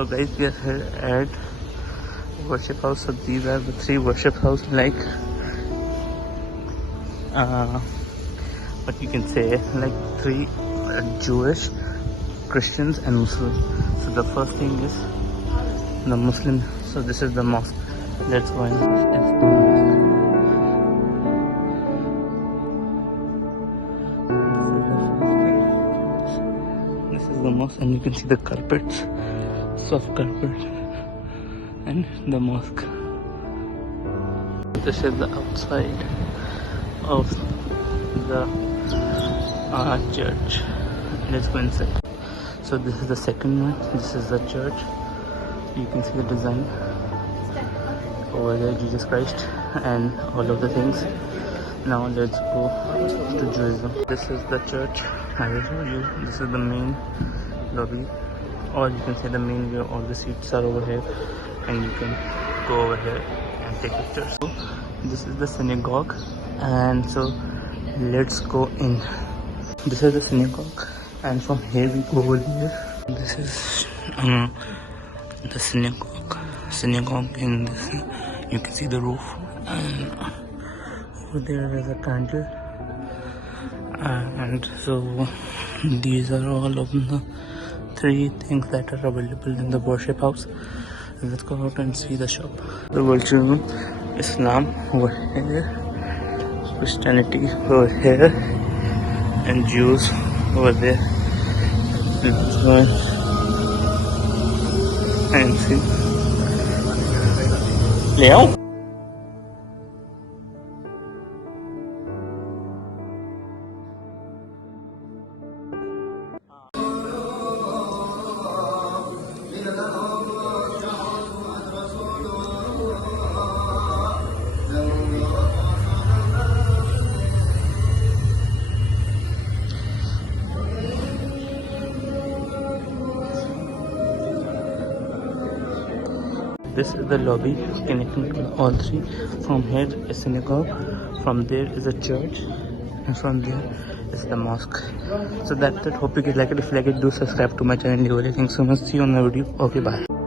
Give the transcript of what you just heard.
So guys, we are here at worship house. So these are the three worship house, like what you can say, like three Jewish, Christians and Muslims. So the first thing is the Muslim. So this is the mosque. Let's go in. This is the mosque. This is the mosque, and you can see the carpets, soft carpet, and the mosque. This is the outside of the church. Let's go inside. So this is the second one. This is the church. You can see the design over there, Jesus Christ and all of the things. Now let's go to Judaism. This is the church. I will show you. This is the main lobby, or you can say the main where all the seats are over here, and you can go over here and take pictures. So this is the synagogue, and so let's go in. This is the synagogue, and from here we go over there. This is the synagogue in this. You can see the roof, and over there is a candle, and so these are all of the three things that are available in the worship house. Let's go out and see the shop. The worship room, Islam over here, Christianity over here, and Jews over there. Let's go and see. Leo? This is the lobby connecting to all three. From here is synagogue, from there is a church, and from there is the mosque. So that's it. Hope you guys like it. If you like it, do subscribe to my channel. Thanks so much. See you on the video. Okay, bye.